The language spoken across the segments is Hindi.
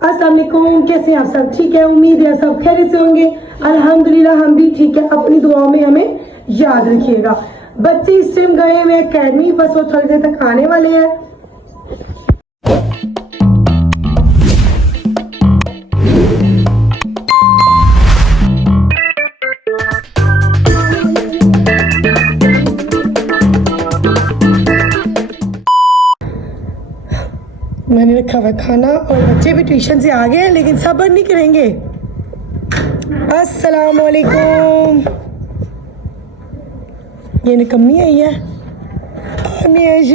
अस्सलाम वालेकुम, कैसे हैं आप सब? ठीक है, उम्मीद है सब खैरियत से होंगे। अल्हम्दुलिल्लाह हम भी ठीक है। अपनी दुआओं में हमें याद रखिएगा। बच्चे इस टाइम गए हुए अकेडमी, बस वो थोड़ी देर तक आने वाले हैं। मैंने रखा हुआ खाना और बच्चे भी ट्यूशन से आ गए हैं, लेकिन सब्र नहीं करेंगे। अस्सलाम वालेकुम। ये निकम्मी आई है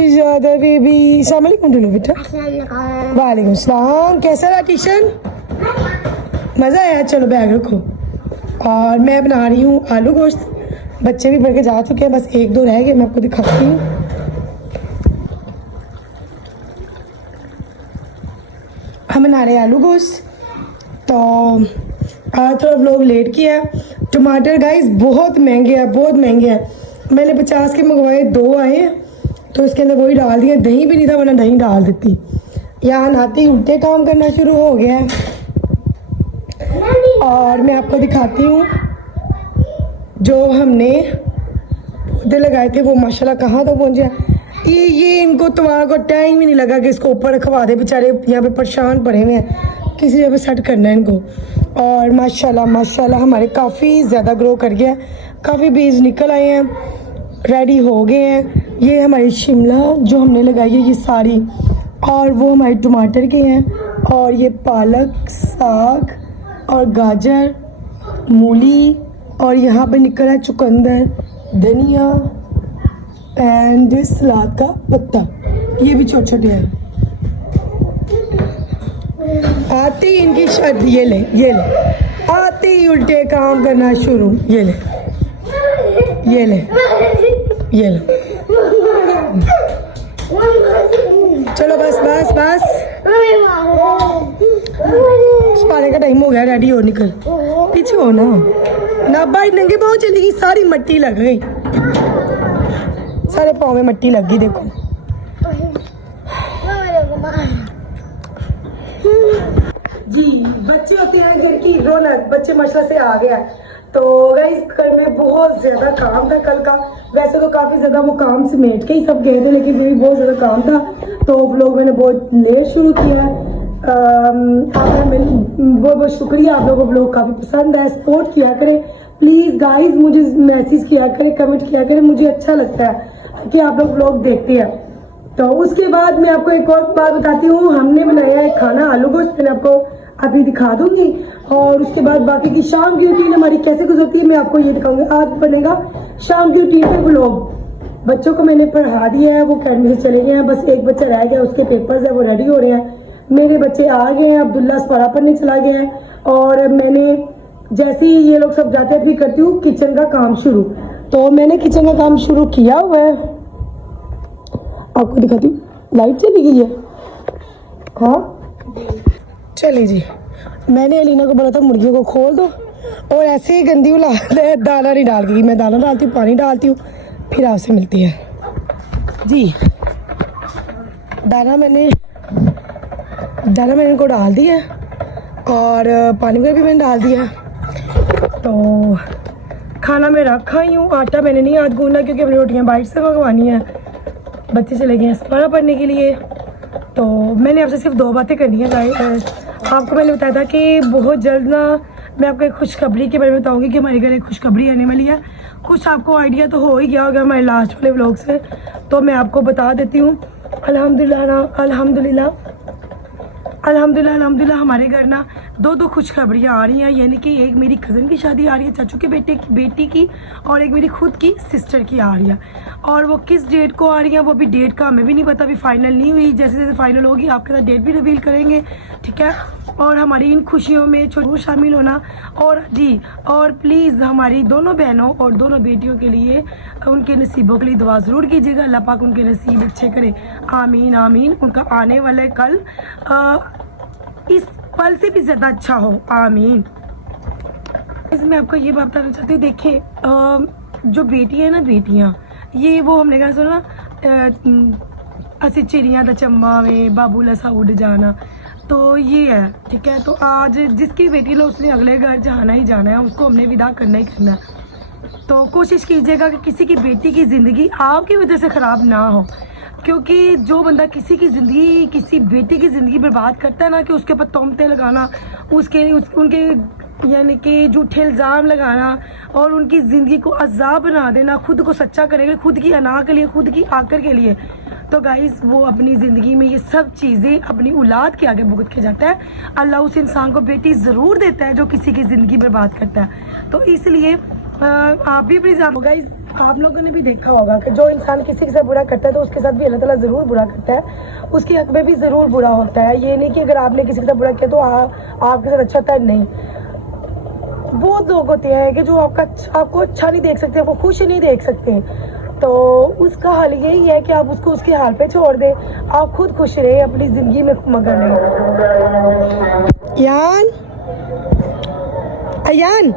ज्यादा बेबी। अस्सलाम वालेकुम बोलो बेटा। वालेकुम सलाम। कैसा रहा ट्यूशन? मज़ा आया? चलो बैग रखो। और मैं बना रही हूँ आलू गोश्त। बच्चे भी पढ़ के जा चुके हैं, बस एक दो रह गए, मैं आपको दिखाती हूँ। हम बना रहे आलू गोश्त। तो आज थोड़ा व्लॉग लेट किया है। टमाटर गाइस बहुत महंगे हैं, बहुत महंगे हैं। मैंने 50 के मंगवाए, 2 आए हैं, तो इसके अंदर वही डाल दिया। दही भी नहीं था, वरना दही डाल देती। यहाँ नाते ही उल्टे काम करना शुरू हो गया है। और मैं आपको दिखाती हूँ जो हमने पौधे लगाए थे वो माशाल्लाह कहाँ तक पहुँचे। ये इनको तुम्हारा को टाइम ही नहीं लगा कि इसको ऊपर रखवा दे। बेचारे यहाँ पे परेशान पड़े हुए हैं, किसी जगह पे सेट करना है इनको। और माशाल्लाह माशाल्लाह हमारे काफ़ी ज़्यादा ग्रो कर गया है, काफ़ी बीज निकल आए हैं, रेडी हो गए हैं। ये हमारी शिमला जो हमने लगाई है ये सारी, और वो हमारे टमाटर के हैं, और ये पालक, साग और गाजर, मूली, और यहाँ पे निकला है चुकंदर, धनिया एंड सलाद का पत्ता। ये भी छोटे छोटे हैं। आते ही इनकी शर्त ये ले आते ही उल्टे काम करना शुरू। ये ले चलो बस बस बस, पाने का टाइम हो गया। रेडी हो, निकल पीछे हो ना भाई। नंगे पाँव चली गई, सारी मट्टी लग गई, सारे पाँव में मट्टी लग गई। देखो जी, बच्चे होते हैं घर की रौनक। बच्चे माशाल्लाह से आ गया। तो गाइस घर में बहुत ज्यादा काम था कल का। वैसे तो काफी ज्यादा वो काम समेट के ही सब गए थे, लेकिन फिर भी बहुत ज्यादा काम था, तो लोग मैंने बहुत लेट शुरू किया है। बहुत बहुत शुक्रिया, आप लोगों को लोग काफी पसंद है। सपोर्ट किया करें प्लीज गाइस, मुझे मैसेज किया करें, कमेंट किया करें, मुझे अच्छा लगता है कि आप लोग व्लॉग देखते हैं। तो उसके बाद मैं आपको एक और बात बताती हूँ। हमने बनाया है खाना आलू गोश्त, मैंने आपको अभी दिखा दूंगी। और उसके बाद बाकी की शाम की रूटीन हमारी कैसे गुजरती है मैं आपको ये दिखाऊंगी। आज बनेगा शाम की रूटीन पे व्लॉग। बच्चों को मैंने पढ़ा दिया है, वो अकेडमी से चले गए हैं। बस एक बच्चा रह गया, उसके पेपर्स है, वो रेडी हो रहे हैं। मेरे बच्चे आ गए हैं, अब्दुल्ला सफारा पढ़ने चला गया है। और मैंने जैसे ही ये लोग सब जाते हैं फिर करती हूँ किचन का काम शुरू। तो मैंने किचन का काम शुरू किया हुआ है, आपको दिखाती हूँ। लाइट चली गई है, हाँ चलिए जी। मैंने अलीना को बोला था मुर्गियों को खोल दो, और ऐसे ही गंदी औलाद है, दाना नहीं डाल गई। मैं दाना डालती हूँ, पानी डालती हूँ, फिर आपसे मिलती है जी। दाना मैंने इनको डाल दिया, और पानी में भी मैंने डाल दिया। तो खाना मैं रखा ही हूँ। आटा मैंने नहीं आज गूंदा, क्योंकि अपनी रोटियाँ बाहर से मंगवानी है। बच्चे चले गए हैं सफारा पढ़ने के लिए। तो मैंने आपसे सिर्फ 2 बातें करनी है गाइस। आपको मैंने बताया था कि बहुत जल्द ना मैं आपको एक खुशखबरी के बारे में बताऊंगी कि हमारे घर एक खुशखबरी आने वाली है। कुछ आपको आइडिया तो हो ही गया होगा हमारे लास्ट वाले व्लॉग से, तो मैं आपको बता देती हूँ। अल्हम्दुलिल्लाह हमारे घर ना 2 खुशखबरियाँ आ रही हैं। यानी कि एक मेरी कज़न की शादी आ रही है, चाचू के बेटी की, और एक मेरी खुद की सिस्टर की आ रही है। और वो किस डेट को आ रही है वो भी डेट का हमें भी नहीं पता, अभी फाइनल नहीं हुई। जैसे जैसे फाइनल होगी आपके साथ डेट भी रिवील करेंगे, ठीक है। और हमारी इन खुशियों में जरूर शामिल होना। और जी, और प्लीज़ हमारी दोनों बहनों और दोनों बेटियों के लिए, उनके नसीबों के लिए दुआ ज़रूर कीजिएगा। अल्लाह पाक उनके नसीब अच्छे करे, आमीन आमीन। उनका आने वाला कल इस पल से भी ज़्यादा अच्छा हो, आमीन। इसमें आपको ये बात बताना चाहती हूँ। देखें जो बेटी है ना, बेटियाँ ये वो हमने कहा सुना असी चिड़िया दा चंबा में बाबूला सा उड़ जाना। तो ये है, ठीक है। तो आज जिसकी बेटी ने उसने अगले घर जाना ही जाना है, उसको हमने विदा करना ही करना है। तो कोशिश कीजिएगा कि किसी की बेटी की ज़िंदगी आपकी वजह से ख़राब ना हो, क्योंकि जो बंदा किसी की ज़िंदगी, किसी बेटी की ज़िंदगी बर्बाद करता है ना, कि उसके ऊपर तोहमतें लगाना, उनके यानी कि झूठे इल्ज़ाम लगाना और उनकी ज़िंदगी को अज़ाब बना देना, खुद को सच्चा करने के लिए, खुद की अना के लिए, खुद की आकर के लिए, तो गाइस वो अपनी ज़िंदगी में ये सब चीज़ें अपनी औलाद के आगे भुगत के जाता है। अल्लाह उस इंसान को बेटी ज़रूर देता है जो किसी की ज़िंदगी बर्बाद करता है। तो इसलिए आप भी प्लीज़, गाइस आप लोगों ने भी देखा होगा कि जो इंसान किसी के साथ बुरा करता है तो उसके साथ भी अल्लाह ताला ज़रूर बुरा करता है, उसके हक में भी ज़रूर बुरा होता है। ये नहीं कि अगर आपने किसी के साथ बुरा किया तो आपके साथ अच्छा होता है, नहीं। बहुत लोग होते हैं कि जो आपको अच्छा नहीं देख सकते, आपको खुश नहीं देख सकते, तो उसका हाल यही है कि आप उसको उसके हाल पे छोड़ दें, आप खुद खुश रहे, अपनी ज़िंदगी में मगन रहे। यान अयान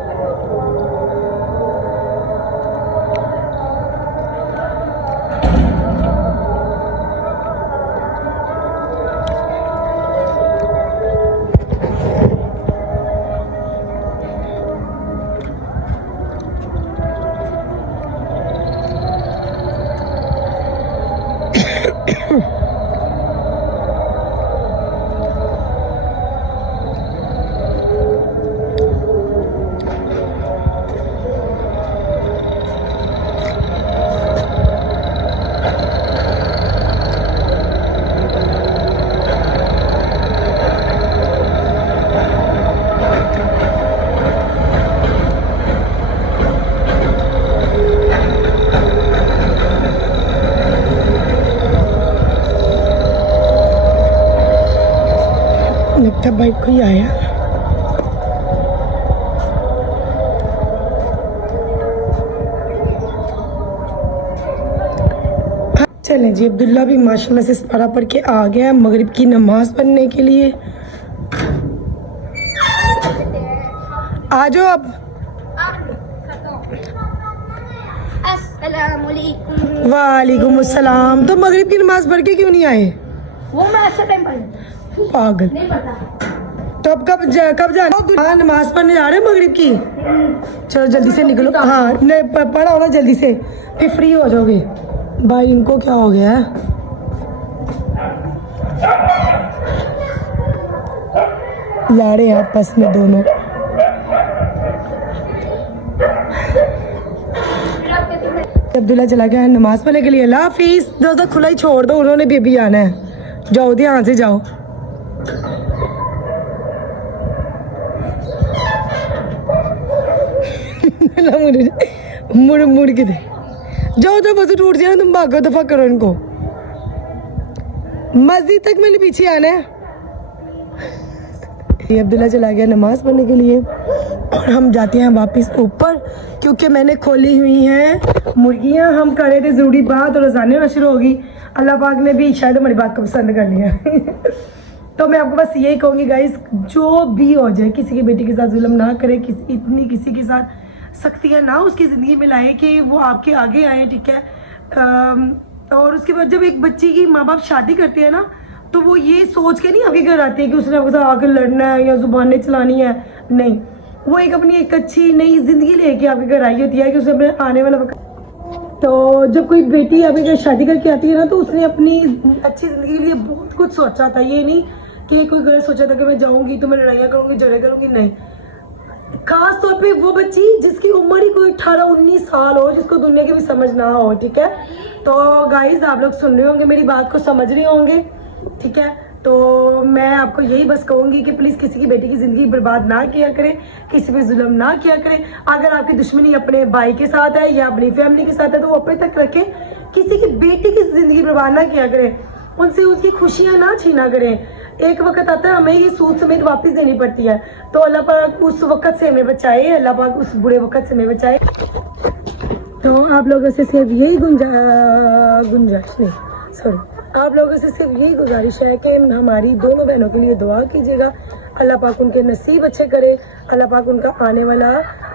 लगता बाइक कोई आया। चलें जी, अब्दुल्ला भी माशाल्लाह से पारा पढ़ के आ गया मगरिब की नमाज पढ़ने के लिए। आ जाओ अब। वालेकुम अस्सलाम। तो मगरिब की नमाज पढ़ के क्यों नहीं आए? वो मैं ऐसे टाइम पढ़ पागल। नहीं पता। तो अब कब जाना? हाँ, नमाज पढ़ने जा रहे हैं मगरिब की। चलो जल्दी से निकलो। हाँ नहीं, पढ़ा होगा जल्दी से, फिर फ्री हो जाओगे। भाई इनको क्या हो गया है? लड़े हैं आपस में दोनों। अब्दुल्ला चला गया है नमाज पढ़ने के लिए। अल्लाह हाफिज़। दरवाजा खुला ही छोड़ दो, उन्होंने भी अभी आना है। जाओ ध्यान से जाओ। मुड़ के दे जाओ, तो बस टूट जाए, तुम भागो, दफा करो इनको। मस्जिद तक मैंने पीछे आना है। ये अब्दुल्ला चला गया नमाज पढ़ने के लिए और हम जाते हैं वापस ऊपर, क्योंकि मैंने खोली हुई हैं मुर्गियां। हम कर रहे थे ज़रूरी बात और अज़ानें शुरू होगी। अल्लाह पाक ने भी शायद हमारी बात को पसंद कर लिया। तो मैं आपको बस यही कहूँगी गाइस, जो भी हो जाए किसी की बेटी के साथ जुल्म ना करे, किसी के साथ सख्तियाँ ना उसकी ज़िंदगी में लाए कि वो आपके आगे आए, ठीक है। और उसके बाद जब एक बच्ची की माँ बाप शादी करते हैं ना, तो वो ये सोच के नहीं आपके घर आती है कि उसने आपके साथ आकर लड़ना है या जुबानें चलानी है, नहीं। वो अपनी एक अच्छी नई ज़िंदगी लेके आपके घर आई होती है कि उसने अपने आने वाला वक्त। तो जब कोई बेटी आपके घर शादी करके आती है ना, तो उसने अपनी अच्छी ज़िंदगी के लिए बहुत कुछ सोचा था। ये नहीं कि कोई गलत सोचा था कि मैं जाऊँगी तो मैं लड़ाइयाँ करूँगी, झगड़े करूँगी, नहीं। खास तौर पे वो बच्ची जिसकी उम्र ही कोई 18-19 साल हो, जिसको दुनिया की भी समझ ना हो, ठीक है। तो गाइज आप लोग सुन रहे होंगे मेरी बात को, समझ रहे होंगे, ठीक है। तो मैं आपको यही बस कहूँगी कि प्लीज़ किसी की बेटी की ज़िंदगी बर्बाद ना किया करें, किसी पे जुल्म ना किया करें। अगर आपकी दुश्मनी अपने भाई के साथ है या अपनी फैमिली के साथ है तो वो अपने तक रखें। किसी की बेटी की ज़िंदगी बर्बाद ना किया करें, उनसे उसकी खुशियाँ ना छीना करें। एक वक्त आता है हमें ये सूद समेत वापस देनी पड़ती है, तो अल्लाह पाक उस वक्त से हमें बचाए, अल्लाह पाक उस बुरे वक्त से हमें बचाए। तो आप लोगों से सिर्फ यही आप लोगों से सिर्फ यही गुजारिश है कि हमारी दोनों बहनों के लिए दुआ कीजिएगा। अल्लाह पाक उनके नसीब अच्छे करे, अल्लाह पाक उनका आने वाला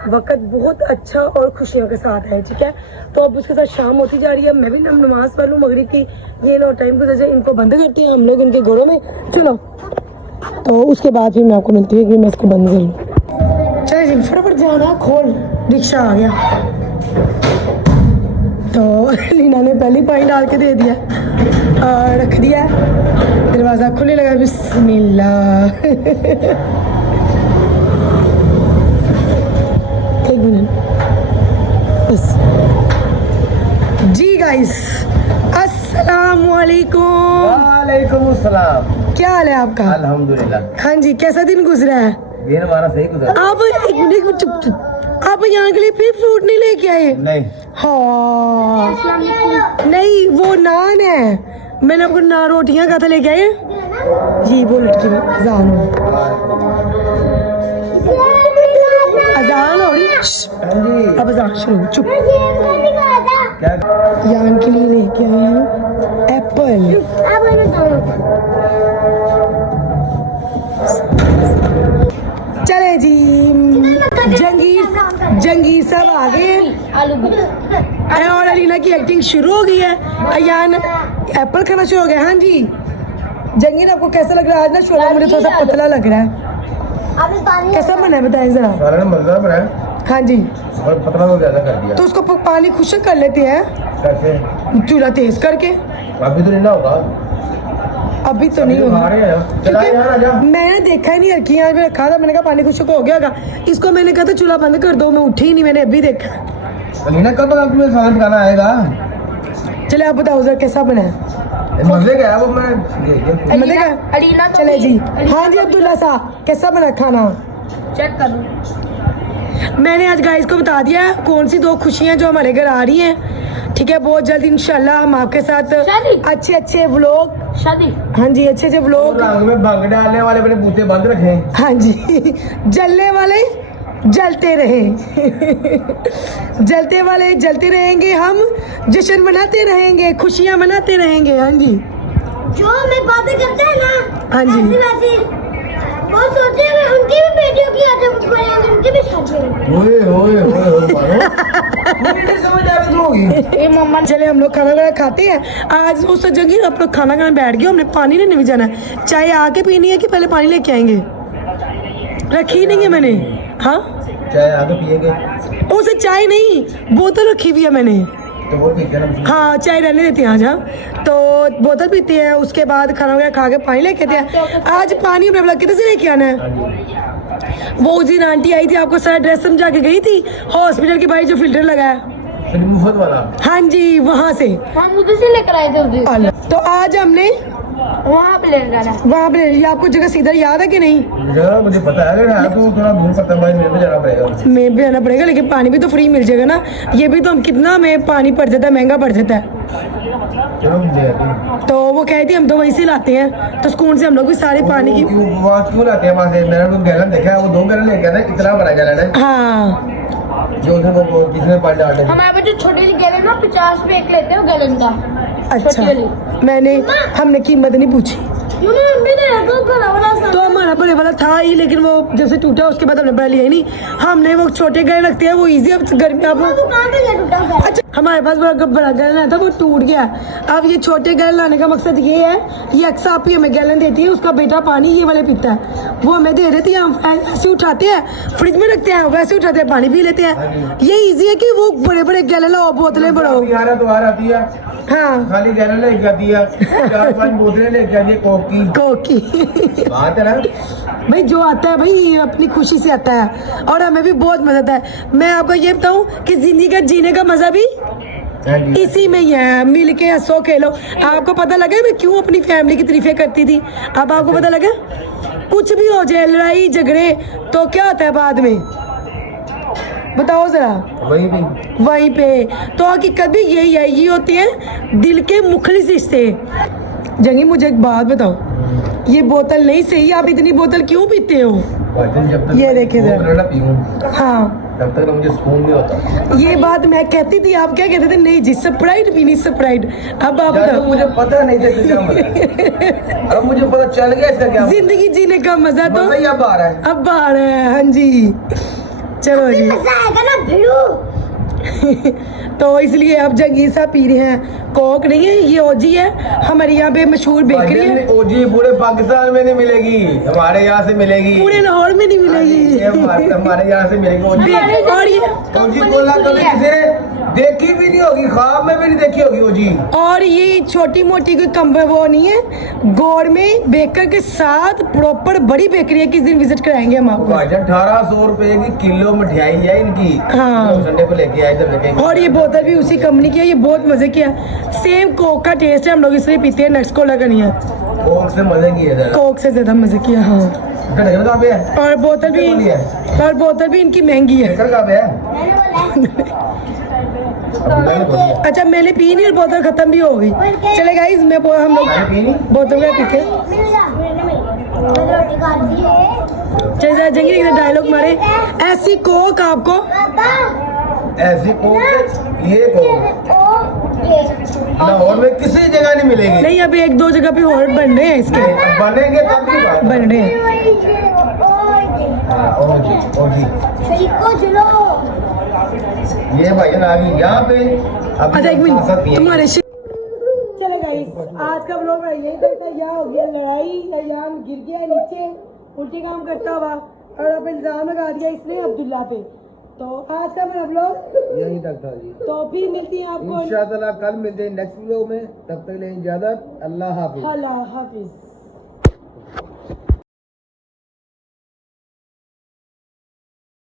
वक्त बहुत अच्छा और खुशियों के साथ है, ठीक है। तो अब उसके साथ शाम होती जा रही है, मैं भी नमाज पढ़ लूँ मगरिब की। ये लो टाइम गुजर जाए, इनको बंद करती हैं हम लोग इनके घरों में। चलो तो उसके बाद फिर मैं आपको मिलती हूँ कि मैं इसको बंद कर लूँ। चलिए जी फटाफट जाना खोल, रिक्शा आ गया। तो लीना ने पहले पानी डाल के दे दिया और रख दिया, दरवाज़ा खुले लगा, बिस्मिल्लाह। एक मिनट बस। जी गाइस अस्सलाम वालेकुम। वालेकुम अस्सलाम। क्या हाल है आपका? अल्हम्दुलिल्लाह। हाँ जी, कैसा दिन गुजरा है? दिन हमारा सही गुजरा। आप एक मिनट चुप चुप, आप यहाँ के लिए फिर फ्रूट नहीं लेके आए? नहीं हाँ नहीं, वो नान है, मैंने आपको ना रोटियां कहा था लेके आए जी। वो लटकी में अजान हो रही, अजान हो रही। हाँ जी। अब अजान शुरू, चुप। क्या यान के लिए लेके आए हैं एप्पल। चले जी, जंगीर सब आ गए हैं आलू भी और अलीना की एक्टिंग शुरू हो गई है। अयान एप्पल खाना शुरू हो गया। हाँ जी जंगीर, आपको कैसा लग रहा है? आज ना छोला मुझे थोड़ा सा पतला लग रहा है, कैसा बना है बताएं जरा। सारा ने मजेदार बनाया हाँ जी, और पतला तो ज्यादा कर दिया। तो उसको पानी खुश्क कर लेते हैं कैसे? चूल्हा तेज करके। अभी तो नहीं ना होगा। अभी तो नहीं होगा चला यार आजा। क्योंकि मैंने देखा ही नहीं, रखी यहाँ पे रखा था, मैंने कहा पानी खुश्क हो गया होगा। इसको मैंने कहा था चूल्हा बंद कर दो, मैं उठी ही नहीं, मैंने अभी देखा। अलीना कब तक तुम्हें खाना पकाना आएगा? चले आप बताओ जरा कैसा बना है? मजे का है वो, मैं मजे का? अलीना तो चले जी। अलीना हाँ जी तो अब्दुल्ला सा, कैसा बना खाना? चेक कर लो। मैंने आज गाइस को बता दिया कौन सी 2 खुशियां जो हमारे घर आ रही हैं। ठीक है, बहुत जल्द इंशाल्लाह हम आपके साथ शादी? अच्छे अच्छे व्लॉग, शादी हाँ जी अच्छे अच्छे व्लॉग, रंग में भंग डालने वाले अपने बूते बंद रखे। हाँ जी जलने वाले जलते रहे जलते वाले जलते रहेंगे, हम जश्न मनाते रहेंगे, खुशियां मनाते रहेंगे। हाँ जी जो हमें बातें करते हैं ना, हाँ जी। ऐसी वैसी वो सोचे हैं उनकी भी बेटियों की आदत करेंगे, उनकी भी शादी होगी। ओए ओए ओए मुझे नहीं समझ आ रही तू होगी। ये मम्मा चले हम लोग खाना वाना खाते हैं। आज उस जगह आप लोग खाना खाने बैठ गए, हमने पानी लेने भी जाना है। चाय आके पीनी है कि पहले पानी लेके आएंगे? रखी नहीं है मैंने। हाँ चाय आगे पिएंगे उसे चाय नहीं, बोतल रखी हुई है मैंने। तो वो पीते हैं ना। हाँ चाय रहने देते हैं आज। हाँ तो बोतल पीते हैं, उसके बाद खाना वगैरह खा के पानी लेके आते हैं। आज पानी अपने ब्लॉक कितने से लेके आना है? हाँ जी। वो उस दिन आंटी आई थी, आपको सारा ड्रेस समझा के गई थी हॉस्पिटल के बाहर जो फिल्टर लगा है। फिर मुफ्त वाला। हाँ जी वहाँ से। हम उधर से लेकर आए थे उस दिन, तो आज हमने वहाँ पे ले जाना है। वहाँ पे ये आपको जगह सीधा याद है कि नहीं? मुझे पता है, अगर हाँ तो थोड़ा भूल सकता है भाई, मेरे में जाना पड़ेगा। में भी आना पड़ेगा, लेकिन पानी भी तो फ्री मिल जाएगा ना। ये भी तो हम कितना में पानी पड़ जाता है, महंगा पड़ जाता है। चलो मुझे आती है। तो वो कहती है हम तो वहीं से लाते हैं, तो स्कूल से हम लोग भी सारे पानी की। क्यों लाते हैं वहाँ से? मैंने तो गैलन देखा है, वो 2 गैलन लेके आते हैं, कितना बड़ा गैलन है हाँ जो उधर वो किसने पानी डालते हैं। हमारे पास जो छोटी गैलन ना 50 रुपए एक लेते हैं गैलन का। अच्छा, छोटी वाली। मैंने हमने कीमत नहीं पूछी। क्यों ना हम भी दे दो बड़ा वाला तो हमारा बड़े वाला था ही, लेकिन वो जब से टूटा उसके बाद हमने बड़ा लिया ही नहीं। हमने वो छोटे गए रखते हैं, वो इजी। अब गर्मी अब वो कहाँ पे गया टूटा हुआ? अच्छा हमारे पास बड़ा गैलन आया था, वो टूट गया। अब ये छोटे गैलन लाने का मकसद ये है, ये अक्सर आप ही हमें गैलन देती है, उसका बेटा पानी ये वाले पीता है, वो हमें दे देती है। हम ऐसे उठाते हैं, फ्रिज में रखते हैं, वैसे उठाते हैं, पानी पी लेते हैं। ये इजी है कि वो बड़े बड़े गैलन लाओ, बोतलें बढ़ो। यार तो आ आती है, हाँ खाली गैलन लेके आती है, 4-5 बोतलें लेके आती है कोक की। कोकी बात है ना भाई, जो आता है भाई अपनी खुशी से आता है, और हमें भी बहुत मजा आता है। मैं आपको ये बताऊं कि जिंदगी का जीने का मजा भी हाँ जी। इसी में ही है, मिल के हंसो खेलो। आपको पता लगा मैं क्यों अपनी फैमिली की तारीफें करती थी? अब आपको पता लगा? कुछ भी हो जाए, लड़ाई झगड़े, तो क्या होता है बाद में? बताओ जरा। वहीं पे तो हकीकत भी यही है, ये होते हैं दिल के मुखलिस रिश्ते। जंगी मुझे एक बात बताओ, ये बोतल नहीं सही, आप इतनी बोतल क्यों पीते हो? जब तक ये देखे जरा। पीऊं हाँ तब तक मुझे सुकून नहीं होता। ये बात मैं कहती थी, आप क्या कहते थे? नहीं जी स्प्राइट पीनी, स्प्राइट। अब आप यार, तो बताओ। मुझे पता नहीं था इसका क्या मजा है। अब मुझे पता चल गया इसका क्या जिंदगी जीने का मजा तो मजा ही अब आ रहा है। अब आ रहा है। हाँ जी चलो जी। मजा आएगा ना भिड़ू। तो इसलिए अब जंगीर साहब पी रहे हैं कोक। नहीं है ये ओजी है, हमारे यहाँ पे मशहूर बेकरी है। ओजी पूरे पाकिस्तान में नहीं मिलेगी, हमारे यहाँ से मिलेगी। पूरे लाहौर में नहीं मिलेगी। ये हमारे यहाँ से मिलेगी ओजी। और ये ओजी कोला कभी किसी ने देखी भी नहीं होगी, ख्वाब में भी नहीं देखी होगी ओजी। और ये छोटी मोटी कोई कम वो नहीं है, गौर में बेकर के साथ प्रॉपर बड़ी बेकरी है। किस दिन विजिट कराएंगे हम आपको। 1800 रुपए की किलो मिठाई है इनकी। हाँ। संडे को लेके आए थे देखेंगे। और ये बोतल भी उसी कंपनी की है, ये बहुत मजे की है। सेम कोक का टेस्ट है, हम लोग इसलिए पीते हैं, नट्स कोला का नहीं है। कोक से मजे की है जरा। कोक से ज्यादा मजे की है। हाँ। बेकर कहाँ पे है? और बोतल भी इनकी महंगी है। बेकर कहाँ पे है? अच्छा मैंने पी नहीं और बोतल खत्म भी हो गई। चले गाइस हम लोग बोतल का पीते चले जाएंगे। डायलॉग मारे, ऐसी कोक आपको, ऐसी कोक ये कोक लाहौर में किसी जगह नहीं मिलेगी। नहीं अभी 1-2 जगह पे और बन रहे हैं इसके, बनेंगे तब भी बन रहे हैं। ये भाई आ गई यहाँ पे। अच्छा एक मिनट तुम्हारे चले गाइस, आज का व्लॉग यही था। यहाँ हो गया लड़ाई, यहाँ गिर गया नीचे उल्टी काम करता हुआ और अब इल्जाम लगा दिया इसने अब्दुल्ला पे। तो आज का मेरा व्लॉग यही तक था जी। तो फिर मिलती है आपको इंशाअल्लाह कल मिलते हैं नेक्स्ट व्लॉग में। तब तक ले इजाजत, अल्लाह हाफिज। अल्लाह हाफिज।